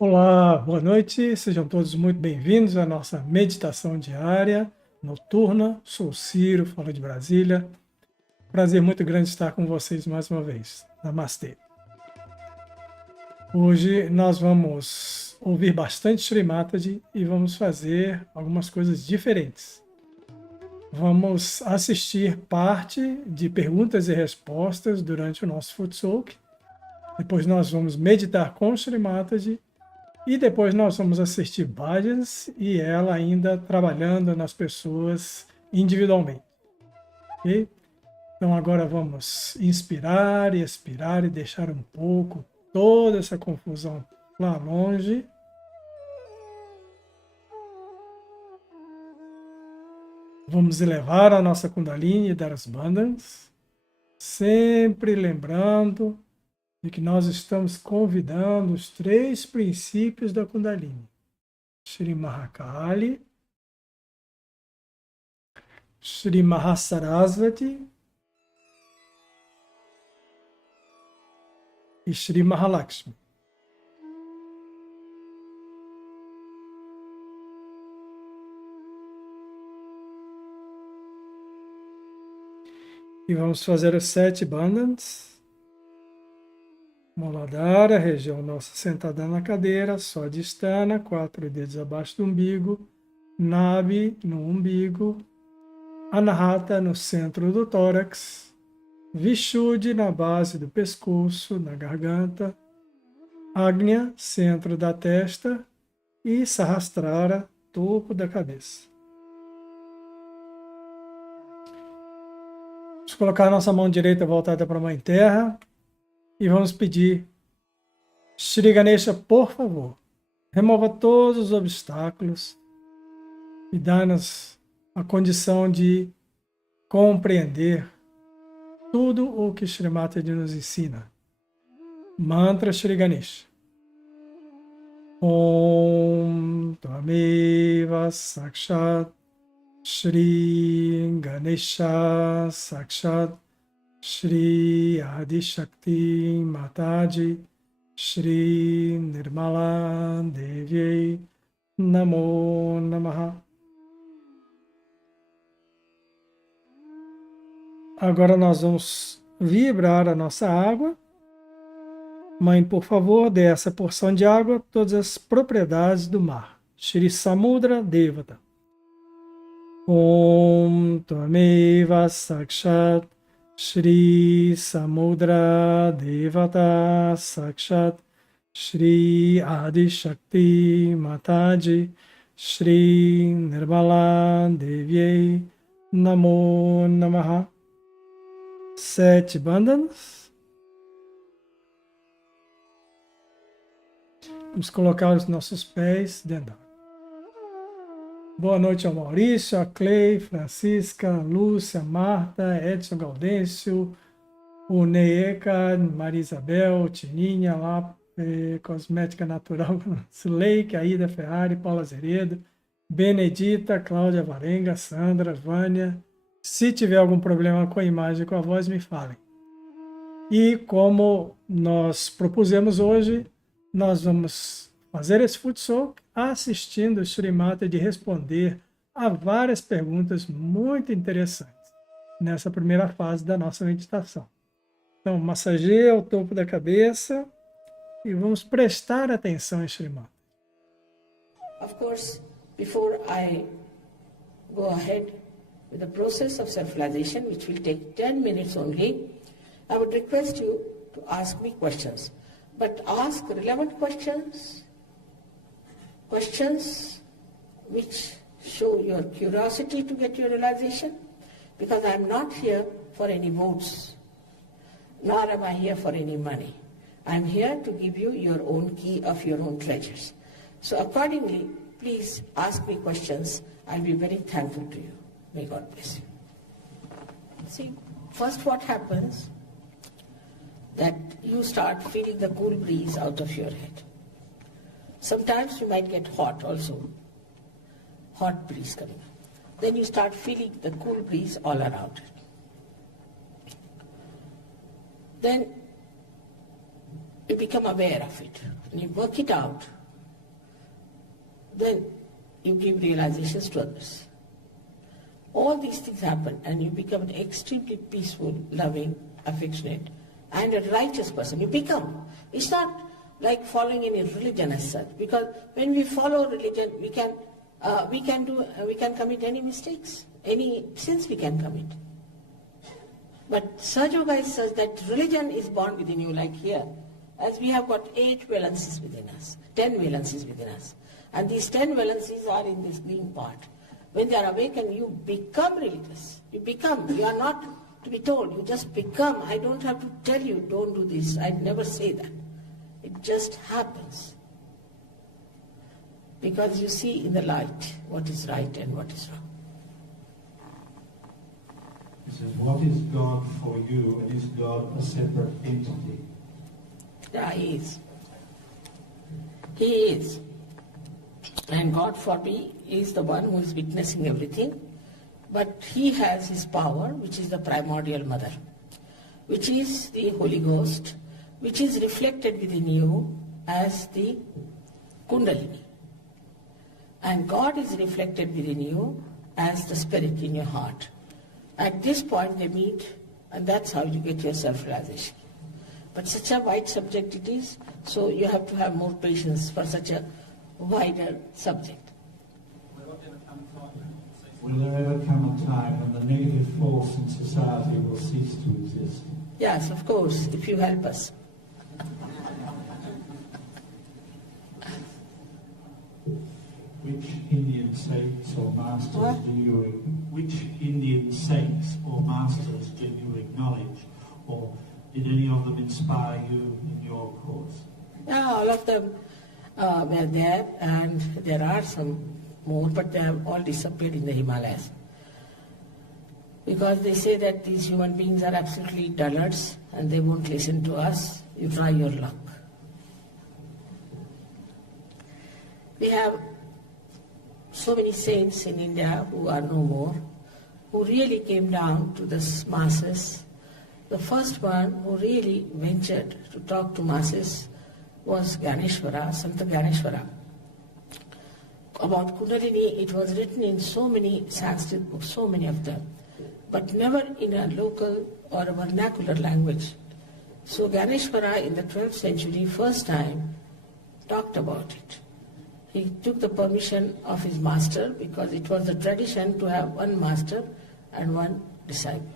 Olá, boa noite, sejam todos muito bem-vindos à nossa meditação diária, noturna. Sou o Ciro, falo de Brasília. Prazer muito grande estar com vocês mais uma vez. Namastê. Hoje nós vamos ouvir bastante Shri Mataji e vamos fazer algumas coisas diferentes. Vamos assistir parte de perguntas e respostas durante o nosso Futsuk. Depois nós vamos meditar com Shri Mataji. E depois nós vamos assistir bhajans e ela ainda trabalhando nas pessoas individualmente. Okay? Então agora vamos inspirar e expirar e deixar um pouco toda essa confusão lá longe. Vamos elevar a nossa Kundalini e dar as bandhas, sempre lembrando de que nós estamos convidando os 3 princípios da Kundalini. Shri Mahakali, Shri Mahasarasvati e Shri Mahalakshmi. E vamos fazer os 7 bandhas. Muladhara, região nossa sentada na cadeira, só de Sthana, 4 dedos abaixo do umbigo, Nabhi no umbigo, Anahata no centro do tórax, Vishuddhi na base do pescoço, na garganta, Agnya, centro da testa e Sahasrara, topo da cabeça. colocar nossa mão direita voltada para a Mãe Terra e vamos pedir, Shri Ganesha, por favor, remova todos os obstáculos e dá-nos a condição de compreender tudo o que Shri Mataji nos ensina. Mantra Shri Ganesha. Om Tvameva Sakshat Shri Ganesha Sakshat Shri Adi Shakti Mataji Shri Nirmala Devi Namo Namaha. Agora nós vamos vibrar a nossa água. Mãe, por favor, dê essa porção de água todas as propriedades do mar. Shri Samudra Devata. Om Tvameva Sakshat Shri Samudra Devata Sakshat Shri Adi Shakti Mataji Shri Nirmala Devi Namo Namaha. 7 bhajans. Vamos colocar os nossos pés dentro da água. Boa noite ao Maurício, a Clay, Francisca, Lúcia, Marta, Edson Gaudêncio, o Neeca, Maria Isabel, Tininha, lá, Cosmética Natural, Suleike, Aida Ferrari, Paula Zeredo, Benedita, Cláudia Varenga, Sandra, Vânia. Se tiver algum problema com a imagem e com a voz, me falem. E como nós propusemos hoje, nós vamos fazer esse foot soak assistindo o Shri Mataji responder a várias perguntas muito interessantes nessa primeira fase da nossa meditação. Então, massageia o topo da cabeça e vamos prestar atenção em Shri Mataji. Of course, before I go ahead with the process of self-realization, which will take 10 minutes only, I would request you to ask me questions. But ask relevant questions, questions which show your curiosity to get your realization, because I am not here for any votes, nor am I here for any money. I am here to give you your own key of your own treasures. So accordingly, please ask me questions. I'll be very thankful to you. May God bless you. See, first what happens, that you start feeling the cool breeze out of your head. Sometimes you might get hot also, hot breeze coming. Then you start feeling the cool breeze all around it. Then you become aware of it, and you work it out. Then you give realizations to others. All these things happen, and you become an extremely peaceful, loving, affectionate, and a righteous person. You become. It's not like following any religion as such, because when we follow religion, we can commit any mistakes, any sins we can commit. But Sahaja Yoga is such that religion is born within you, like here, as we have got 8 valences within us, 10 valences within us. And these 10 valences are in this green part. When they are awakened, you become religious. You become. You are not to be told. You just become. I don't have to tell you, don't do this. I never say that. It just happens. Because you see in the light what is right and what is wrong. He says, what is God for you, and is God a separate entity? Yeah, He is. He is. And God for me is the one who is witnessing everything. But He has His power, which is the primordial mother, which is the Holy Ghost, which is reflected within you as the Kundalini. And God is reflected within you as the spirit in your heart. At this point they meet, and that's how you get your self-realization. But such a wide subject it is, so you have to have more patience for such a wider subject. Will there ever come a time when the negative force in society will cease to exist? Yes, of course, if you help us. Which Indian saints or masters What? which Indian saints or masters do you acknowledge, or did any of them inspire you in your course? Yeah, all of them were there, and there are some more, but they have all disappeared in the Himalayas. Because they say that these human beings are absolutely dullards and they won't listen to us. You try your luck. We have so many saints in India who are no more, who really came down to the masses. The first one who really ventured to talk to masses was Ganeshwara, Santa Ganeshwara. About Kundalini, it was written in so many Sanskrit books, so many of them, but never in a local or a vernacular language. So Ganeshwara in the 12th century, first time, talked about it. He took the permission of his master because it was the tradition to have one master and one disciple.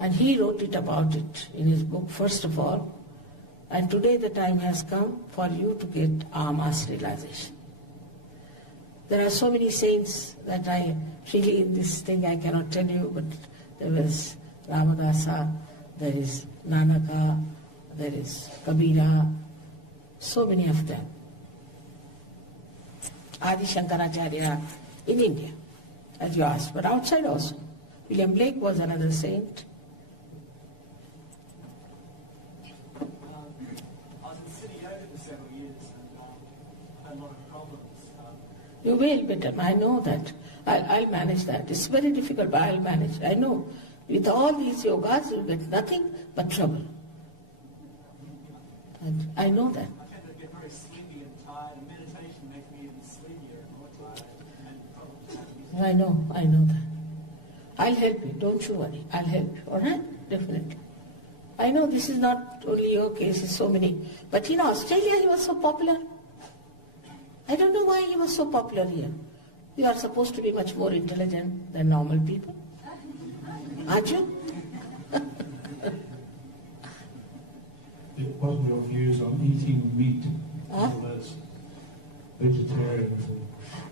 And he wrote it about it in his book, first of all. And today the time has come for you to get mass realization. There are so many saints that I really in this thing I cannot tell you, but there was Ramadasa, there is Nanaka, there is Kabira, so many of them. Adi Shankaracharya in India, as you asked, but outside also. William Blake was another saint. I was in City Yoga for several years and had a lot of problems. You will, better. I know that. I'll manage that. It's very difficult, but I'll manage. I know. With all these yogas, you'll get nothing but trouble. And I know that. I tend to get very sleepy and tired, and meditation makes me even sleepier and more tired, and problems have to be I know that. I'll help you. Don't you worry. I'll help you. All right? Definitely. I know this is not only your case, it's so many. But in Australia, he was so popular. I don't know why he was so popular here. You are supposed to be much more intelligent than normal people. Aren't you? What are your views on eating meat Huh? as well as vegetarians?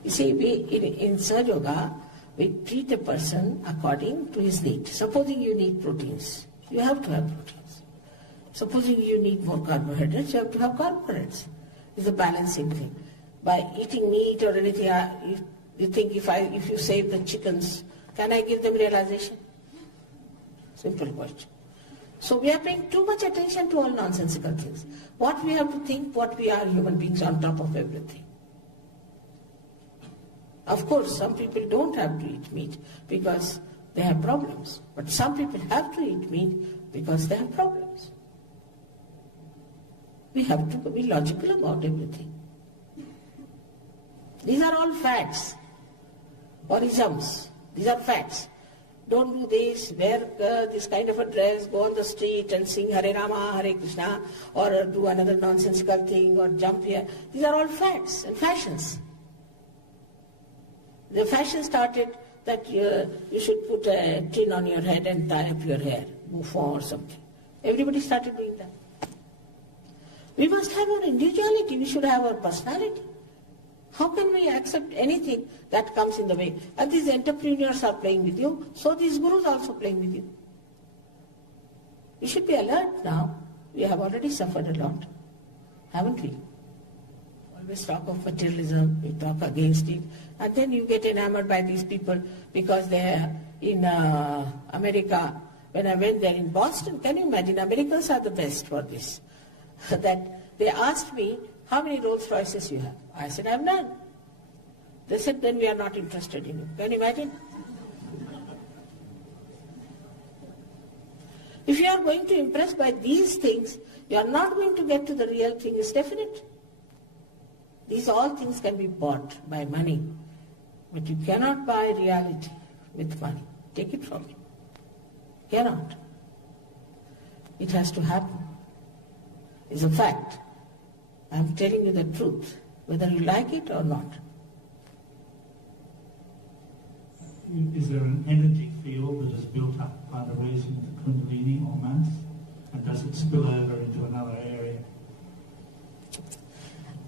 You see, in Sahaja Yoga, we treat a person according to his need. Supposing you need proteins, you have to have proteins. Supposing you need more carbohydrates, you have to have carbohydrates. It's a balancing thing. By eating meat or anything, you think if you save the chickens, can I give them realization? Simple question. So we are paying too much attention to all nonsensical things. What we have to think, what we are human beings on top of everything. Of course, some people don't have to eat meat because they have problems. But some people have to eat meat because they have problems. We have to be logical about everything. These are all facts or isms. These are facts. Don't do this, wear this kind of a dress, go on the street and sing Hare Rama, Hare Krishna, or do another nonsensical thing, or jump here. These are all facts and fashions. The fashion started that you should put a tin on your head and tie up your hair, buffon or something. Everybody started doing that. We must have our individuality, we should have our personality. How can we accept anything that comes in the way? And these entrepreneurs are playing with you, so these gurus also playing with you. You should be alert now. We have already suffered a lot, haven't we? Always talk of materialism, we talk against it, and then you get enamored by these people because they are in America. When I went there in Boston, can you imagine? Americans are the best for this. That they asked me, how many Rolls Royces you have? I said, I have none. They said, then we are not interested in you. Can you imagine? If you are going to impress by these things, you are not going to get to the real thing, it's definite. These all things can be bought by money, but you cannot buy reality with money. Take it from me. Cannot. It has to happen. It's a fact. I'm telling you the truth, whether you like it or not. Is there an energy field that is built up by the reason of the Kundalini or mass? And does it spill over into another area?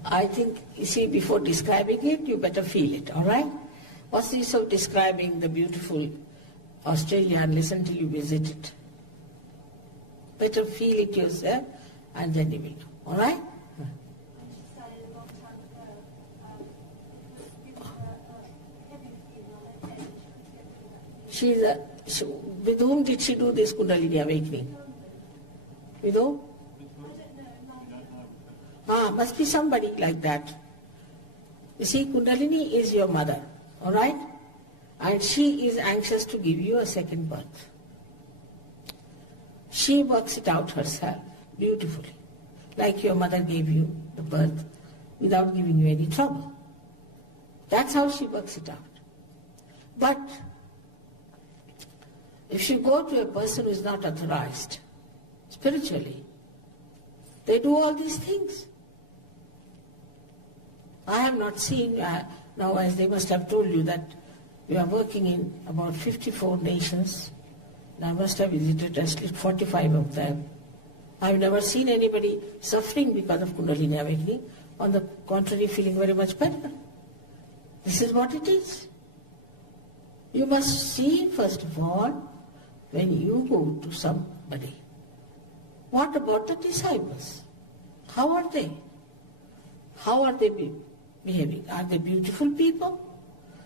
I think, you see, before describing it, you better feel it, all right? What's the use of describing the beautiful Australia unless until you visit it? Better feel it yourself, and then you will know, all right? With whom did she do this Kundalini awakening? With whom? Must be somebody like that. You see, Kundalini is your mother, all right? And she is anxious to give you a second birth. She works it out herself beautifully, like your mother gave you the birth without giving you any trouble. That's how she works it out. But if you go to a person who is not authorized spiritually, they do all these things. I have not seen, now as they must have told you that we are working in about 54 nations, and I must have visited at least 45 of them. I have never seen anybody suffering because of Kundalini awakening. On the contrary, feeling very much better. This is what it is. You must see, first of all, when you go to somebody, what about the disciples? How are they? How are they behaving? Are they beautiful people?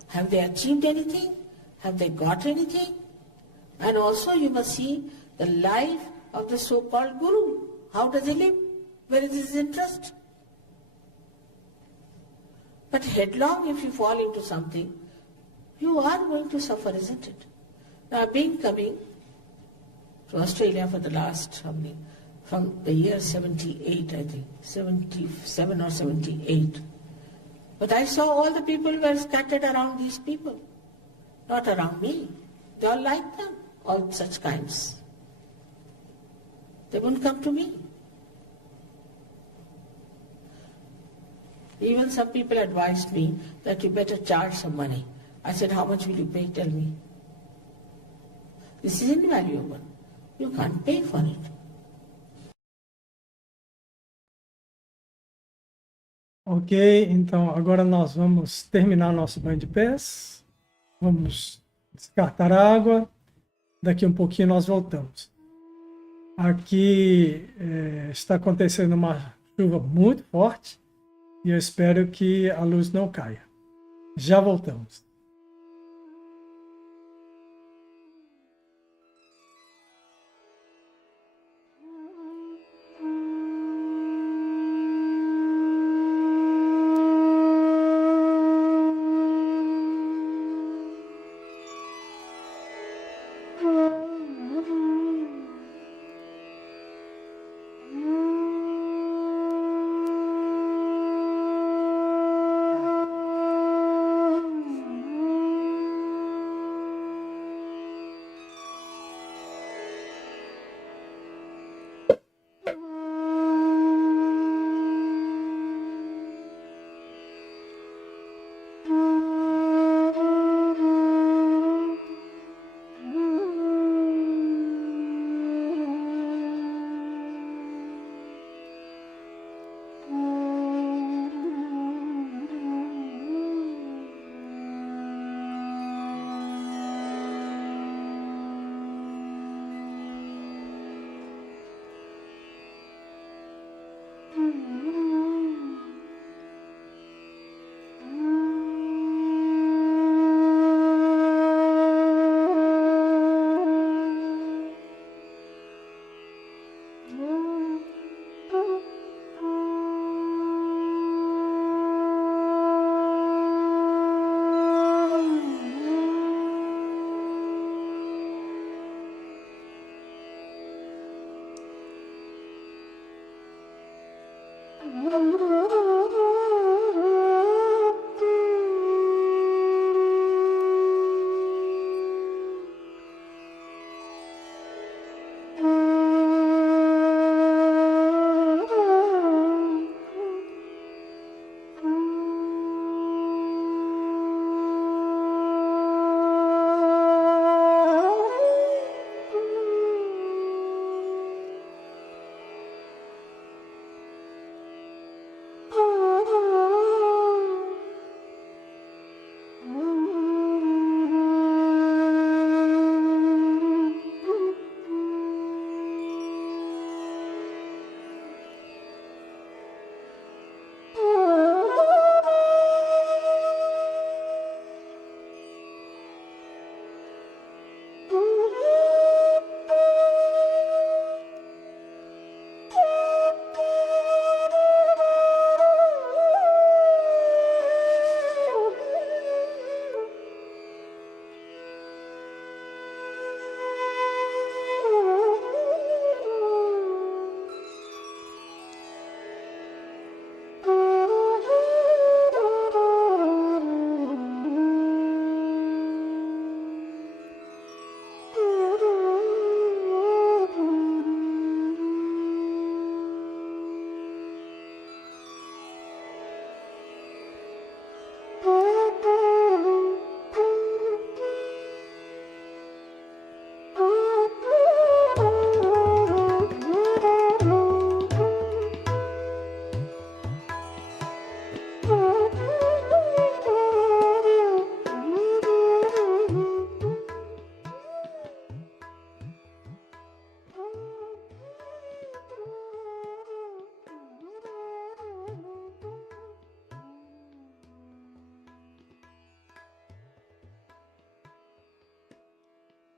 Have they achieved anything? Have they got anything? And also you must see the life of the so-called guru. How does he live? Where is his interest? But headlong, if you fall into something, you are going to suffer, isn't it? Now I've been coming to Australia for the last, from the year 78, I think, 77 or 78. But I saw all the people were scattered around these people, not around me. They all like them, all such kinds. They won't come to me. Even some people advised me that you better charge some money. I said, how much will you pay? Tell me. This is invaluable. You can't pay for it. Ok, então agora nós vamos terminar nosso banho de pés. Vamos descartar a água. Daqui um pouquinho nós voltamos. Aqui está acontecendo uma chuva muito forte e eu espero que a luz não caia. Já voltamos.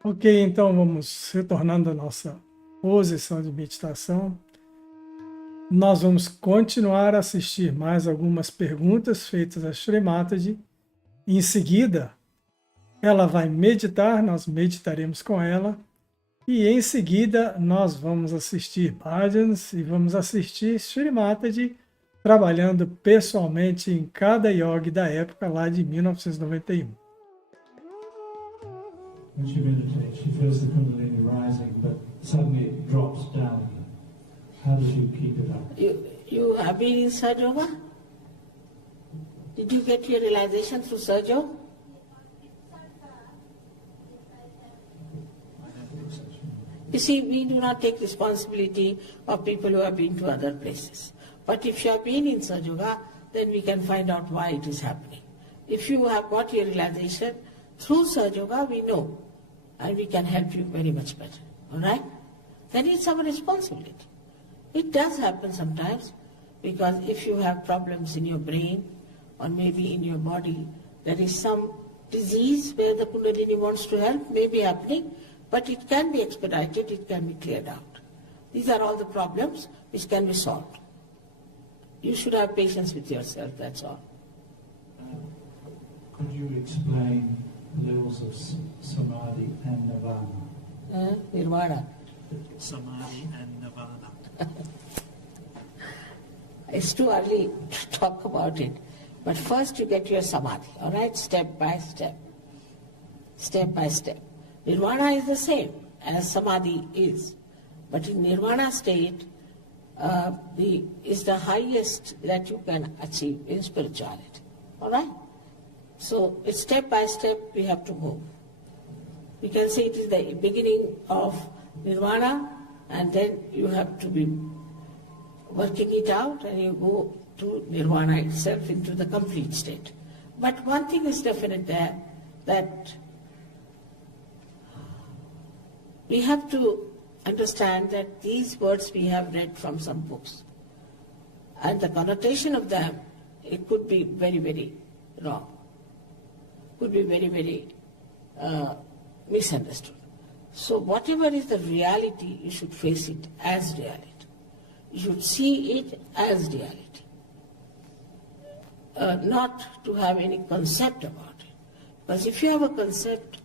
Ok, então vamos retornando à nossa posição de meditação. Nós vamos continuar a assistir mais algumas perguntas feitas a Shri Mataji. Em seguida, ela vai meditar, nós meditaremos com ela. E em seguida, nós vamos assistir bhajans e vamos assistir Shri Mataji trabalhando pessoalmente em cada yogi da época lá de 1991. When she meditates, she feels the Kundalini rising, but suddenly it drops down again. How does she keep it up? You have been in Sahaja Yoga? Did you get your realization through Sahaja Yoga? You see, we do not take responsibility of people who have been to other places. But if you have been in Sahaja Yoga, then we can find out why it is happening. If you have got your realization through Sahaja Yoga, we know, and we can help you very much better. All right? Then it's our responsibility. It does happen sometimes, because if you have problems in your brain or maybe in your body, there is some disease where the Kundalini wants to help, may be happening, but it can be expedited, it can be cleared out. These are all the problems which can be solved. You should have patience with yourself, that's all. Could you explain levels of samadhi and nirvana? Nirvana. Samadhi and nirvana. It's too early to talk about it. But first you get your samadhi, all right, step by step. Step by step. Nirvana is the same as samadhi is. But in nirvana state, is the highest that you can achieve in spirituality. All right? So it's step by step we have to move. We can say it is the beginning of nirvana, and then you have to be working it out, and you go to nirvana itself, into the complete state. But one thing is definite there, that we have to understand that these words we have read from some books, and the connotation of them, it could be very, very wrong, could be very, very misunderstood. So whatever is the reality, you should face it as reality. You should see it as reality. Not to have any concept about it. Because if you have a concept,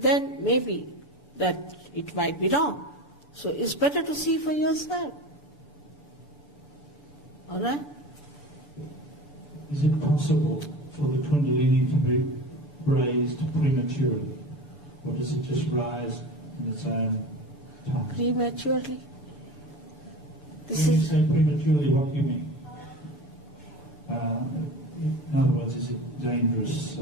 then maybe that it might be wrong. So it's better to see for yourself. All right? Is it possible for the Kundalini to be raised prematurely? Or does it just rise in its own time? Prematurely? When you say prematurely, what do you mean? In other words, is it dangerous?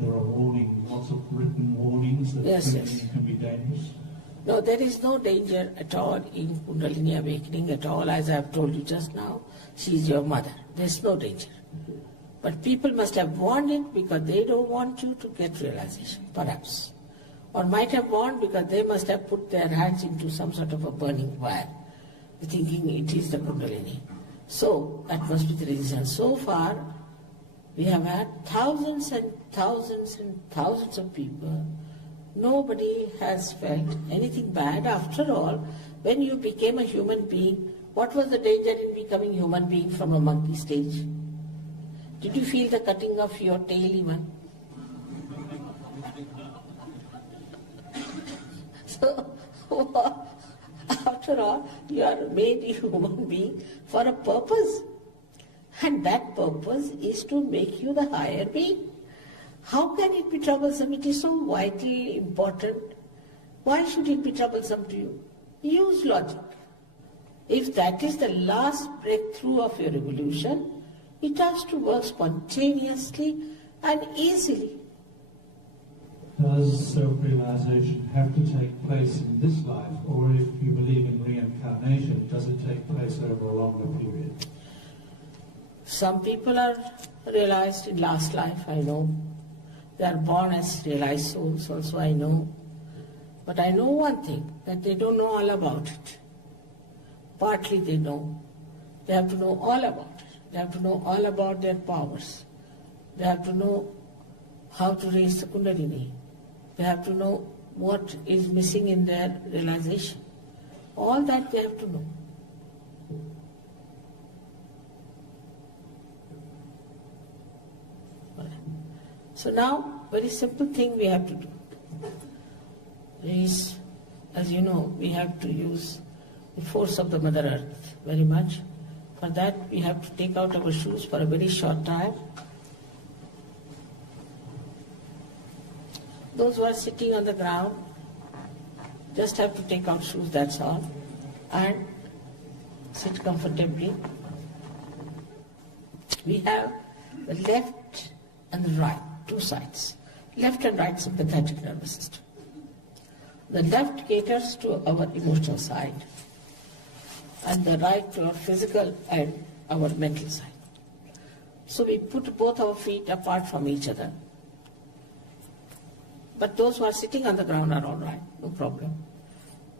There are warnings, lots of written warnings that Kundalini can be dangerous? No, there is no danger at all in Kundalini awakening at all. As I have told you just now, she is your mother. There is no danger. But people must have warned it because they don't want you to get realization, perhaps. Or might have warned because they must have put their hands into some sort of a burning wire, thinking it is the Kundalini. So that must be the reason. So far, we have had thousands and thousands and thousands of people. Nobody has felt anything bad. After all, when you became a human being, what was the danger in becoming human being from a monkey stage? Did you feel the cutting of your tail even? So, after all, you are made a human being for a purpose. And that purpose is to make you the higher being. How can it be troublesome? It is so vitally important. Why should it be troublesome to you? Use logic. If that is the last breakthrough of your evolution, it has to work spontaneously and easily. Does self-realization have to take place in this life, or if you believe in reincarnation, does it take place over a longer period? Some people are realized in last life, I know. They are born as realized souls also, I know. But I know one thing, that they don't know all about it. Partly they know. They have to know all about it. They have to know all about their powers. They have to know how to raise the Kundalini. They have to know what is missing in their realization. All that they have to know. So now, very simple thing we have to do is, as you know, we have to use the force of the Mother Earth very much. For that, we have to take out our shoes for a very short time. Those who are sitting on the ground just have to take out shoes, that's all, and sit comfortably. We have the left and the right, two sides. Left and right sympathetic nervous system. The left caters to our emotional side, and the right to our physical and our mental side. So we put both our feet apart from each other. But those who are sitting on the ground are all right, no problem.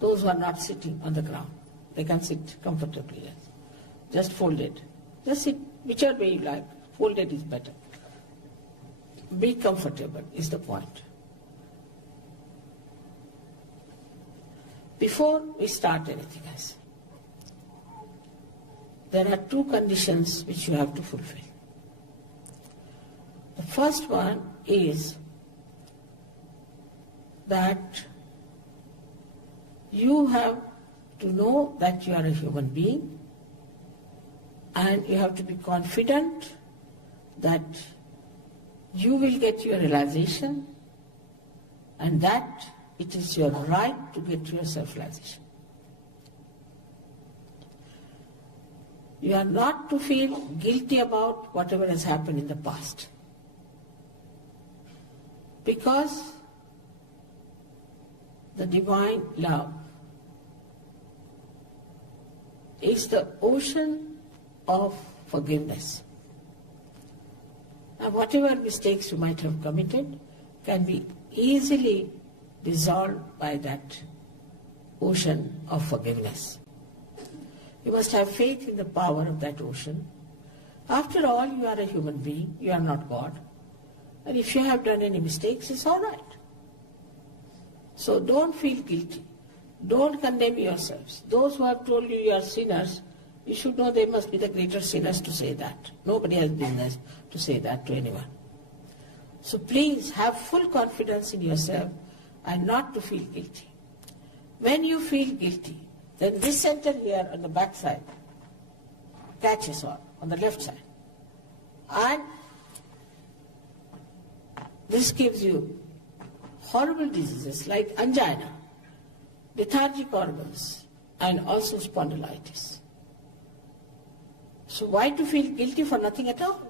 Those who are not sitting on the ground, they can sit comfortably. Yes. Just fold it. Just sit whichever way you like. Folded is better. Be comfortable is the point. Before we start anything else, there are two conditions which you have to fulfill. The first one is that you have to know that you are a human being, and you have to be confident that you will get your realization, and that it is your right to get your self-realization. You are not to feel guilty about whatever has happened in the past, because the divine love is the ocean of forgiveness. And whatever mistakes you might have committed can be easily dissolved by that ocean of forgiveness. You must have faith in the power of that ocean. After all, you are a human being, you are not God. And if you have done any mistakes, it's all right. So don't feel guilty. Don't condemn yourselves. Those who have told you are sinners, you should know they must be the greater sinners to say that. Nobody has business to say that to anyone. So please have full confidence in yourself and not to feel guilty. When you feel guilty, then this center here on the back side catches on the left side. And this gives you horrible diseases like angina, lethargic organs, and also spondylitis. So why to feel guilty for nothing at all?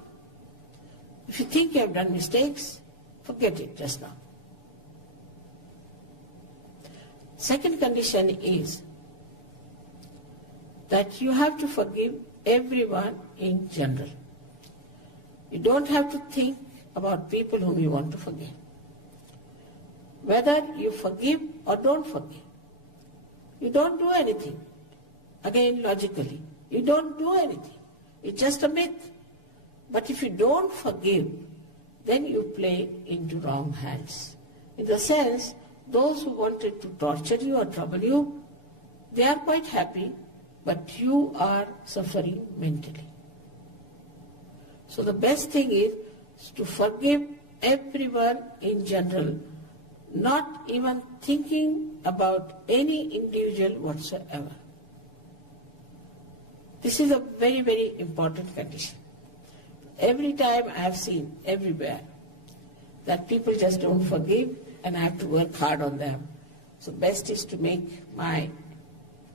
If you think you have done mistakes, forget it just now. Second condition is that you have to forgive everyone in general. You don't have to think about people whom you want to forgive. Whether you forgive or don't forgive, you don't do anything. Again, logically, you don't do anything. It's just a myth. But if you don't forgive, then you play into wrong hands. In the sense, those who wanted to torture you or trouble you, they are quite happy, but you are suffering mentally. So the best thing is to forgive everyone in general, not even thinking about any individual whatsoever. This is a very, very important condition. Every time I have seen everywhere that people just don't forgive, and I have to work hard on them. So best is to make my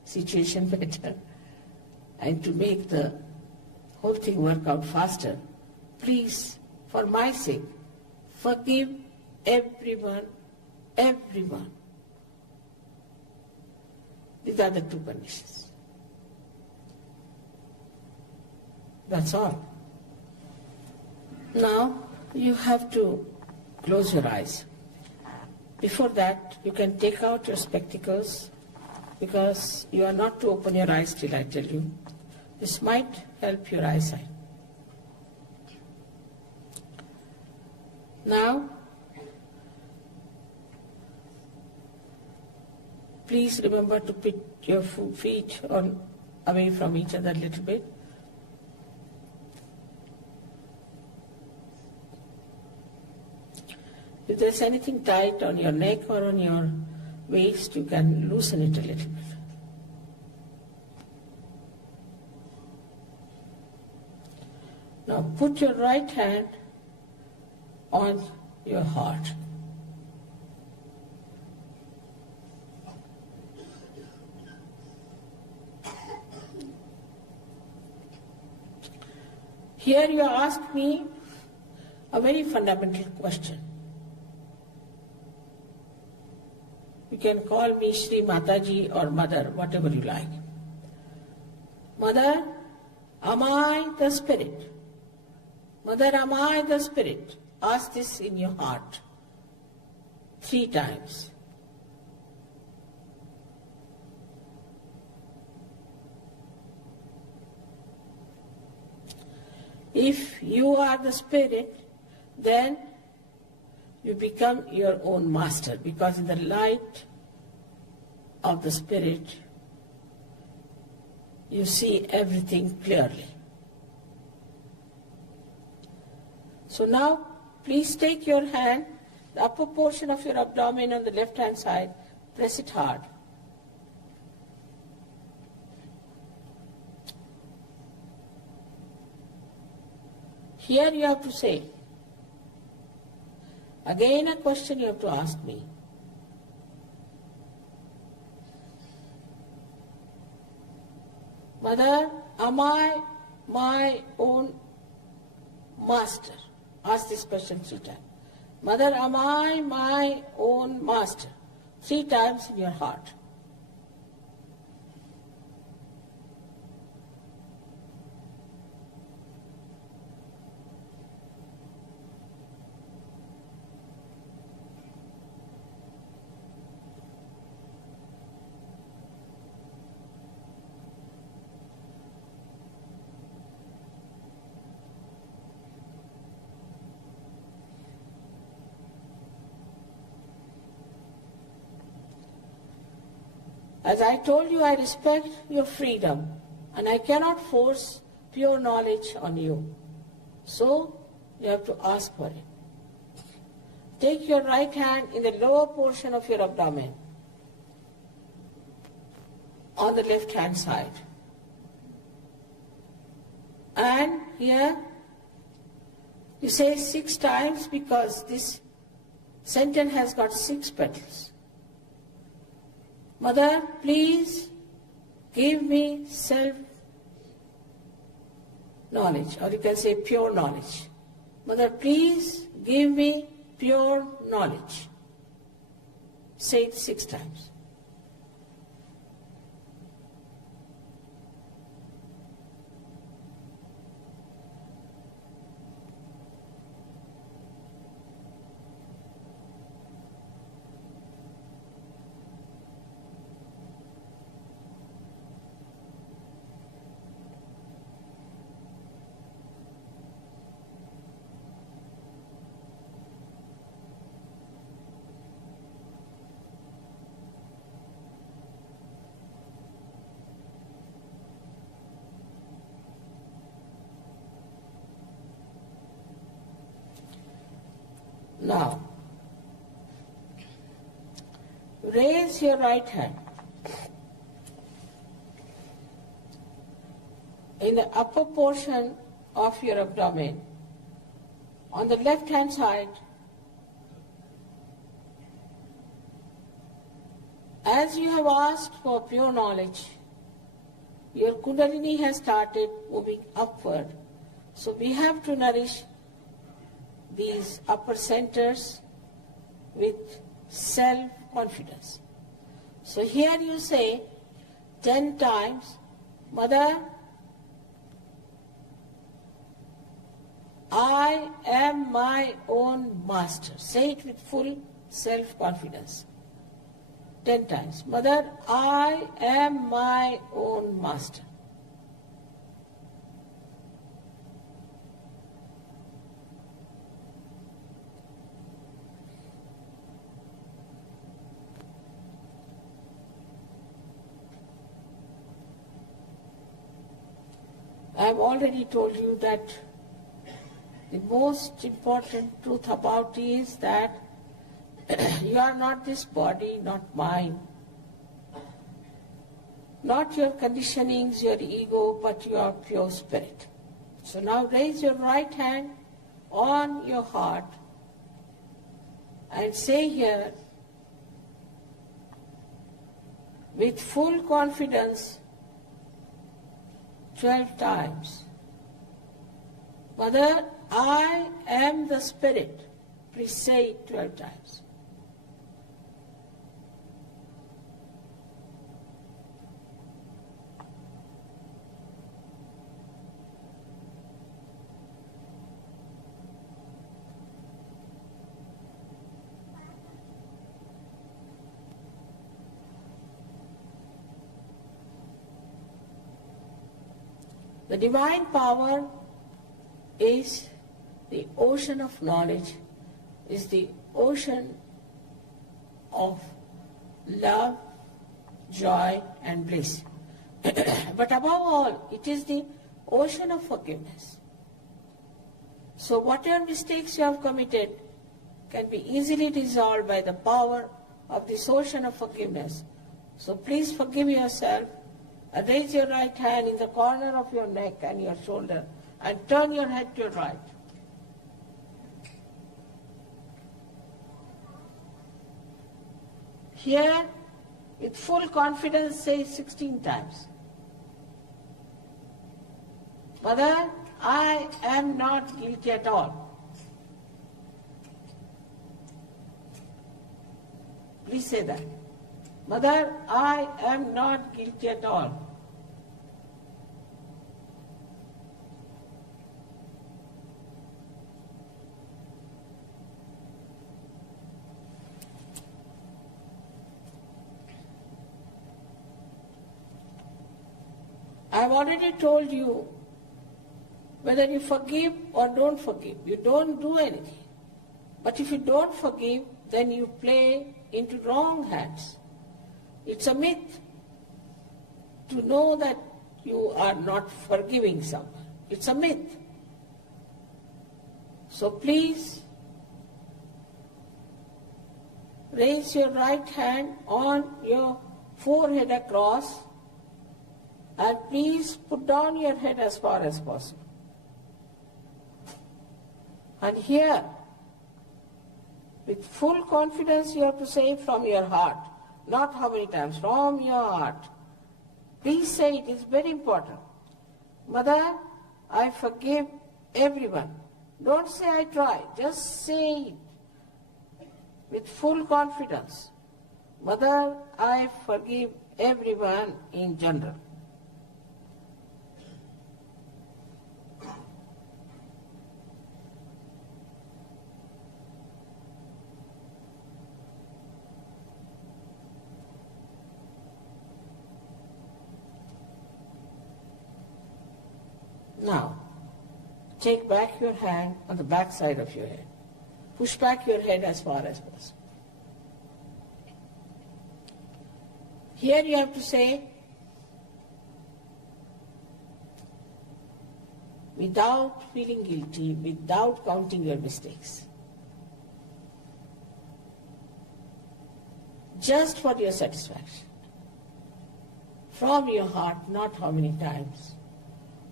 situation better and to make the whole thing work out faster. Please, for my sake, forgive everyone, everyone. These are the two conditions. That's all. Now, you have to close your eyes. Before that, you can take out your spectacles, because you are not to open your eyes till I tell you. This might help your eyesight. Now, Please remember to put your feet away from each other a little bit. If there's anything tight on your neck or on your waist, you can loosen it a little bit. Now put your right hand on your heart. Here you ask me a very fundamental question. You can call me Shri Mataji or Mother, whatever you like. Mother, am I the spirit? Mother, am I the spirit? Ask this in your heart 3 times. If you are the spirit, then you become your own master, because in the light of the spirit, you see everything clearly. So now, please take your hand, the upper portion of your abdomen on the left-hand side, press it hard. Here you have to say, again a question you have to ask me. Mother, am I my own master? Ask this question 3 times. Mother, am I my own master? 3 times in your heart. As I told you, I respect your freedom and I cannot force pure knowledge on you. So, you have to ask for it. Take your right hand in the lower portion of your abdomen, on the left hand side. And here, you say 6 times because this sentence has got 6 petals. Mother, please give me self-knowledge, or you can say pure knowledge. Mother, please give me pure knowledge. Say it 6 times. Now, raise your right hand. In the upper portion of your abdomen, on the left hand side, as you have asked for pure knowledge, your Kundalini has started moving upward. So we have to nourish these upper centers with self-confidence. So here you say 10 times, Mother, I am my own master. Say it with full self-confidence. 10 times. Mother, I am my own master. I've already told you that the most important truth about is that you are not this body, not mine, not your conditionings, your ego, but you are pure spirit. So now raise your right hand on your heart and say here with full confidence 12 times, Mother, I am the spirit. Please say it 12 times. The divine power is the ocean of knowledge, is the ocean of love, joy and bliss. But above all, it is the ocean of forgiveness. So whatever mistakes you have committed can be easily dissolved by the power of this ocean of forgiveness. So please forgive yourself. And raise your right hand in the corner of your neck and your shoulder and turn your head to your right. Here, with full confidence, say 16 times. Mother, I am not guilty at all. Please say that. Mother, I am not guilty at all. I have already told you whether you forgive or don't forgive. You don't do anything. But if you don't forgive, then you play into wrong hands. It's a myth to know that you are not forgiving someone. It's a myth. So please raise your right hand on your forehead across and please put down your head as far as possible. And here, with full confidence, you have to say from your heart. Not how many times, from your heart. Please say it is very important. Mother, I forgive everyone. Don't say I try, just say it with full confidence. Mother, I forgive everyone in general. Now, take back your hand on the back side of your head. Push back your head as far as possible. Here you have to say, without feeling guilty, without counting your mistakes. Just for your satisfaction. From your heart, not how many times.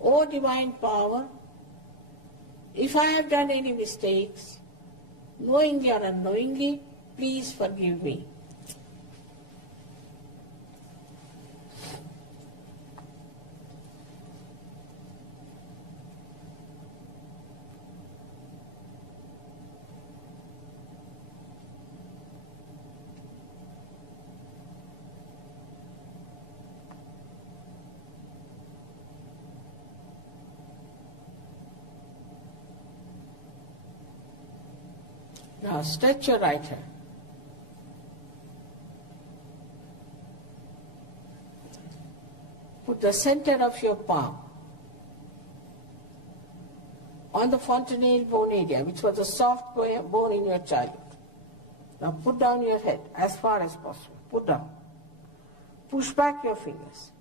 O divine power, if I have done any mistakes, knowingly or unknowingly, please forgive me. Now stretch your right hand. Put the center of your palm on the fontanelle bone area, which was a soft bone in your childhood. Now put down your head as far as possible. Put down. Push back your fingers.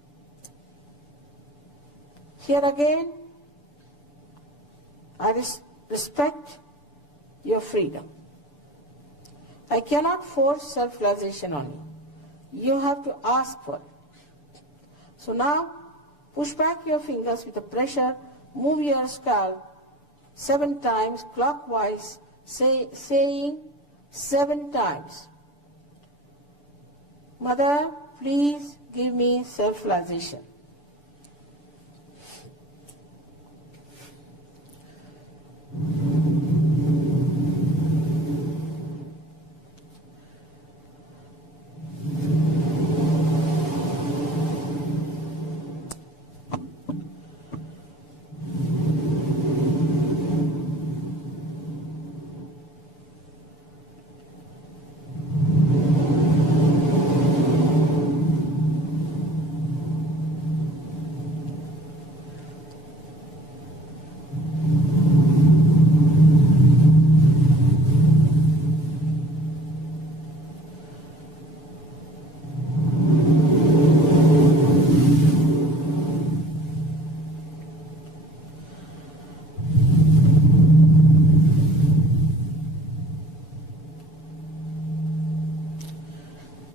here again, I respect your freedom. I cannot force self-realization on you. You have to ask for it. So now, push back your fingers with the pressure, move your scalp 7 times clockwise, saying 7 times, Mother, please give me self-realization.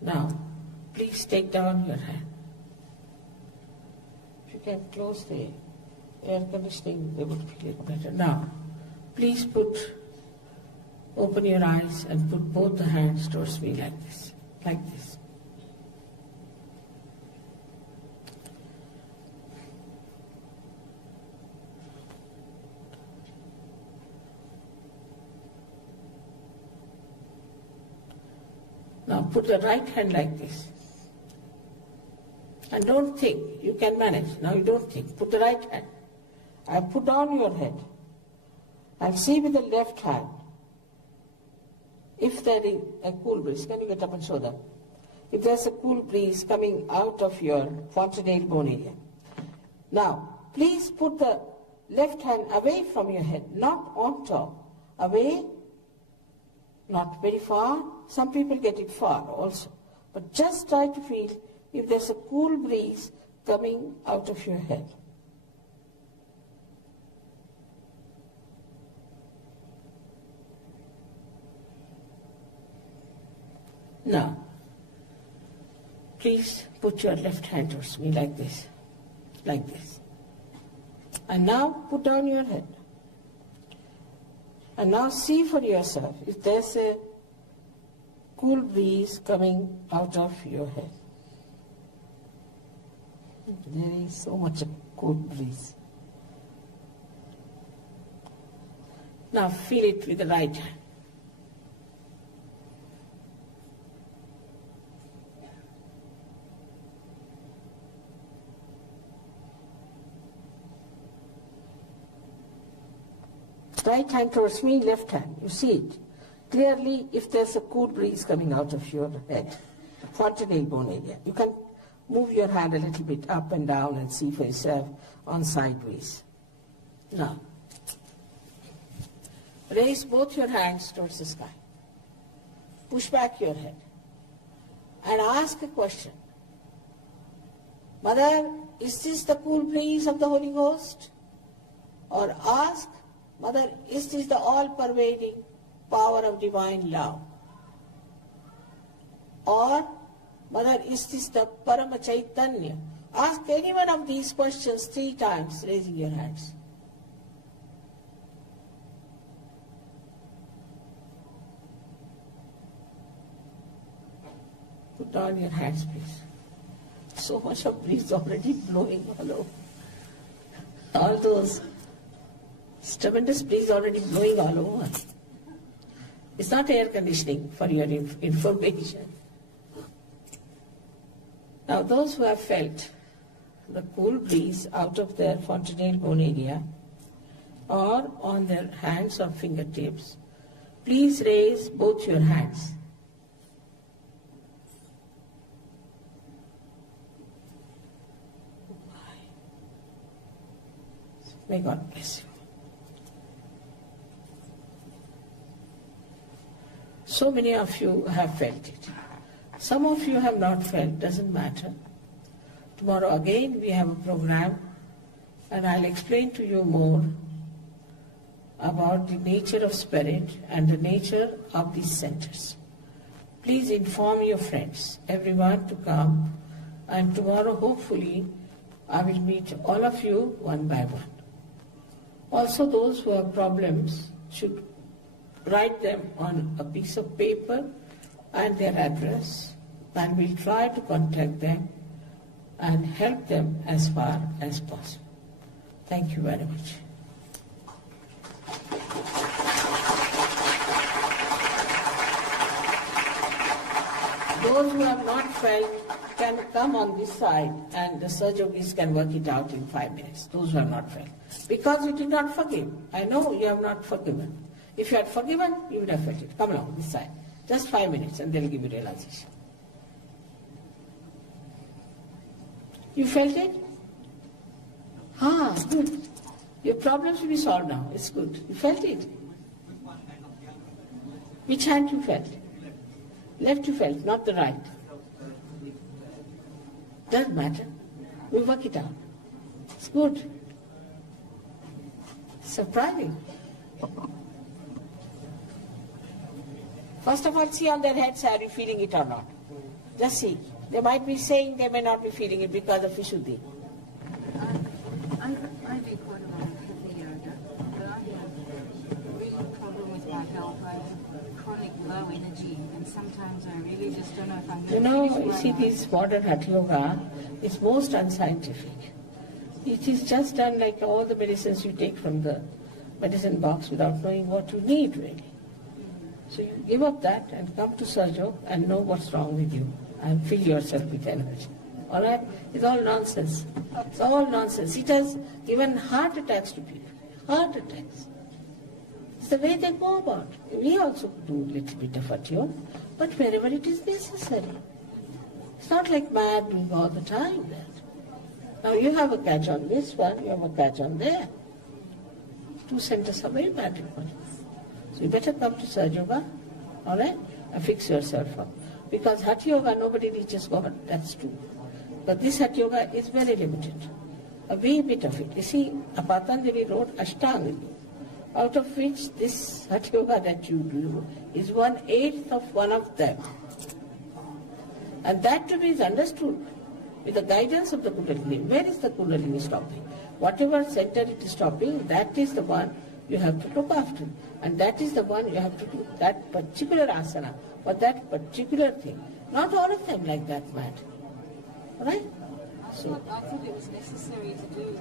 Now, please take down your hand. If you can close the air conditioning, they would feel it better. Now, please open your eyes and put both the hands towards me like this, like this. Now put the right hand like this. And don't think, you can manage. Now you don't think. Put the right hand. I put down your head. And see with the left hand if there is a cool breeze. Can you get up and show them? If there's a cool breeze coming out of your fontanelle bone area. Now, please put the left hand away from your head, not on top. Away, not very far. Some people get it far also. But just try to feel if there's a cool breeze coming out of your head. Now, please put your left hand towards me like this, like this. And now put down your head. And now see for yourself if there's a cool breeze coming out of your head. There is so much cool breeze. Now feel it with the right hand. Right hand towards me, left hand. You see it clearly if there's a cool breeze coming out of your head, fontanelle bone area. You can move your hand a little bit up and down and see for yourself on sideways. Now, raise both your hands towards the sky. Push back your head and ask a question. Mother, is this the cool breeze of the Holy Ghost? Or ask, Mother, is this the all-pervading power of divine love? Or, Mother, is this the Parama Chaitanya? Ask any one of these questions 3 times, raising your hands. Put down your hands, please. So much of breeze already blowing all over. All those tremendous breeze already blowing all over. It's not air conditioning, for your information. Now those who have felt the cool breeze out of their fontanelle bone area or on their hands or fingertips, please raise both your hands. May God bless you. So many of you have felt it. Some of you have not felt, doesn't matter. Tomorrow again we have a program and I'll explain to you more about the nature of spirit and the nature of these centers. Please inform your friends, everyone to come, and tomorrow hopefully I will meet all of you one by one. Also those who have problems should write them on a piece of paper and their address, and we'll try to contact them and help them as far as possible. Thank you very much. Those who have not felt can come on this side, and the yogis can work it out in 5 minutes, those who have not felt. Because you did not forgive. I know you have not forgiven. If you had forgiven, you would have felt it. Come along this side. Just 5 minutes and they'll give you realization. You felt it? Good. Your problems will be solved now. It's good. You felt it? Which hand you felt? Left you felt, not the right. Doesn't matter. We work it out. It's good. Surprising. First of all, see on their heads, are you feeling it or not? Just see. They might be saying, they may not be feeling it because of Vishuddhi. I do quite a lot of heavy yoga, but I have a real problem with my health. I have chronic low energy, and sometimes I really just don't know if I'm going to finish You see, this modern Hatha Yoga is most unscientific. It is just done like all the medicines you take from the medicine box without knowing what you need really. So you give up that and come to Sajog and know what's wrong with you and fill yourself with energy. All right? It's all nonsense. It's all nonsense. It has given heart attacks to people. Heart attacks. It's the way they go about. We also do a little bit of Hatha, but wherever it is necessary. It's not like mad doing all the time that. Now you have a catch on this one, you have a catch on there. 2 centers are very bad ones. So you better come to Sahaja Yoga, all right, and fix yourself up. Because Hatha Yoga, nobody reaches God, that's true. But this Hatha Yoga is very limited. A wee bit of it. You see, Patanjali wrote Ashtanga Yoga, out of which this Hatha Yoga that you do is 1/8 of one of them. And that to be is understood with the guidance of the Kundalini. Where is the Kundalini stopping? Whatever center it is stopping, that is the one you have to look after. And that is the one you have to do, that particular asana, or that particular thing. Not all of them like that, Matt. Right? So, I thought it was necessary to do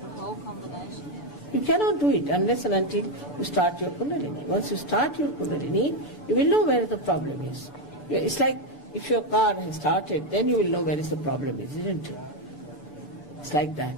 the whole combination. you cannot do it unless and until you start your Kundalini. Once you start your Kundalini, you will know where the problem is. It's like if your car has started, then you will know where is the problem is, isn't it? It's like that.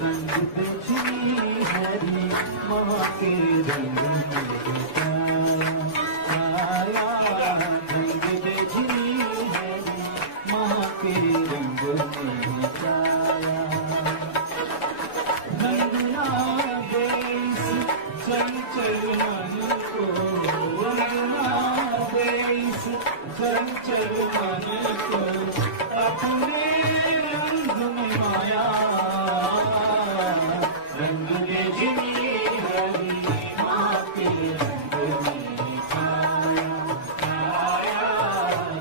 रंग पे छिली हरी माँ के रंग में आया रंग पे छिली हरी माँ के रंग में आया रंगना देश चंचल मन को रंगना देश चंचल मन को अपने रंग में माया रंग में जिनी हरी माँ के रंग में छाया आया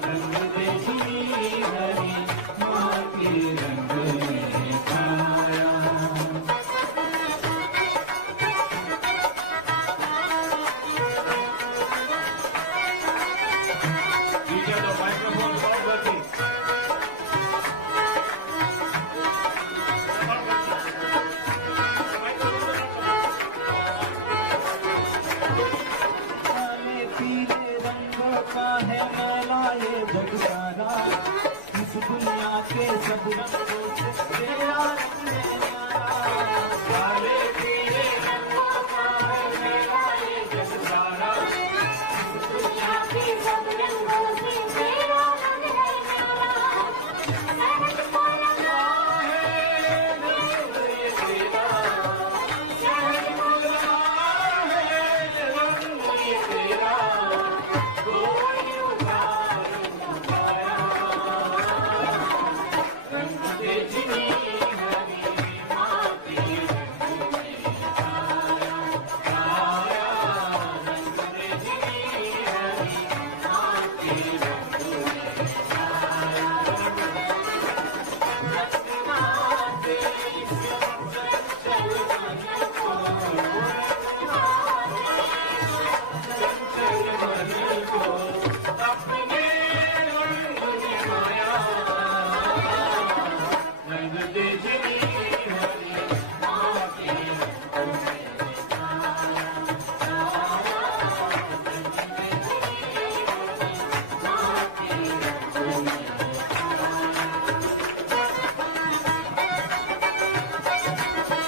रंग में जिनी हरी माँ के रंग में छाया है मैला ये जग सारा इस दुनिया के सब रंगों से तेरा रंग है न्यारा काले पीले रंगों का है मैला ये जग सारा इस दुनिया के सब रंगों से तेरा रंग है न्यारा सहज को रंगा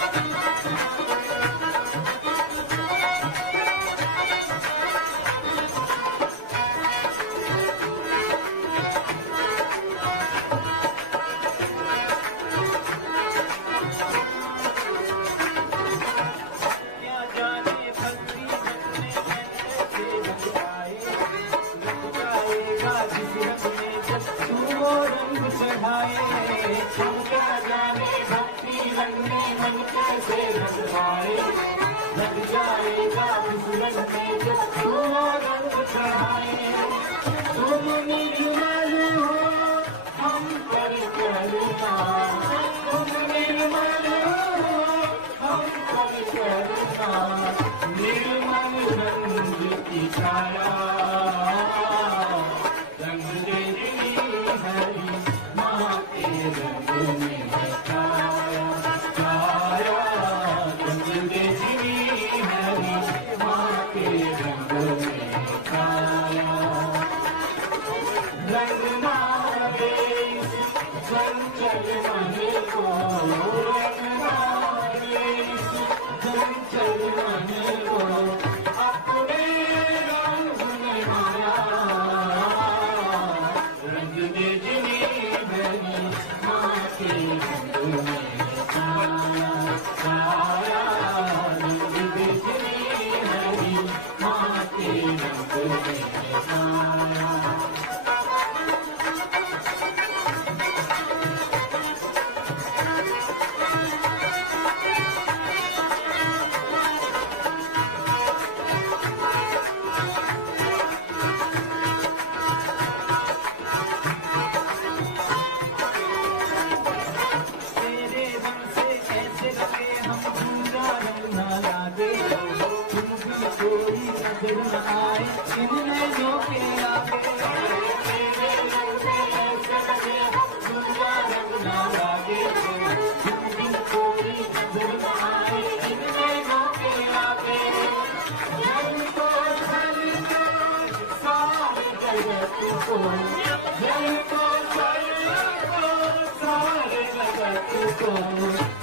है रंग ये तेरा सहज को रंगा है रंग ये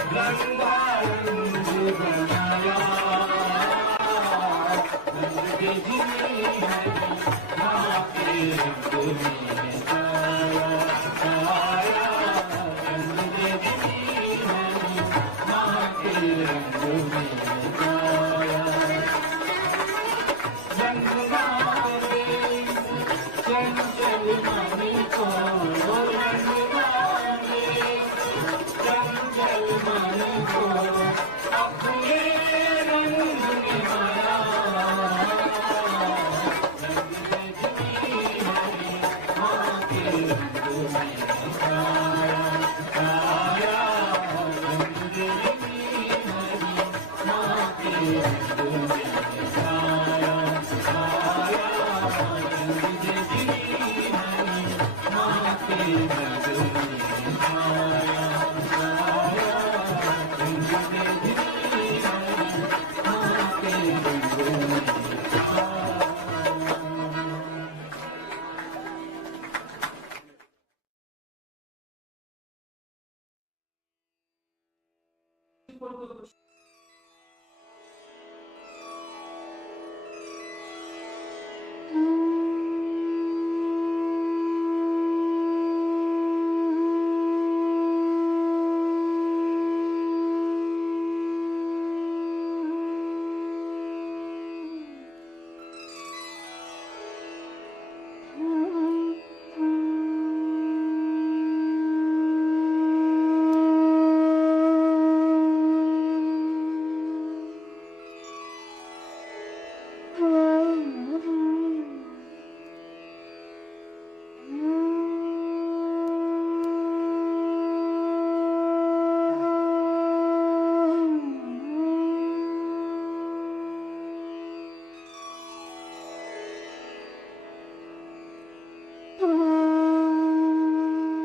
तेरा Perguntas.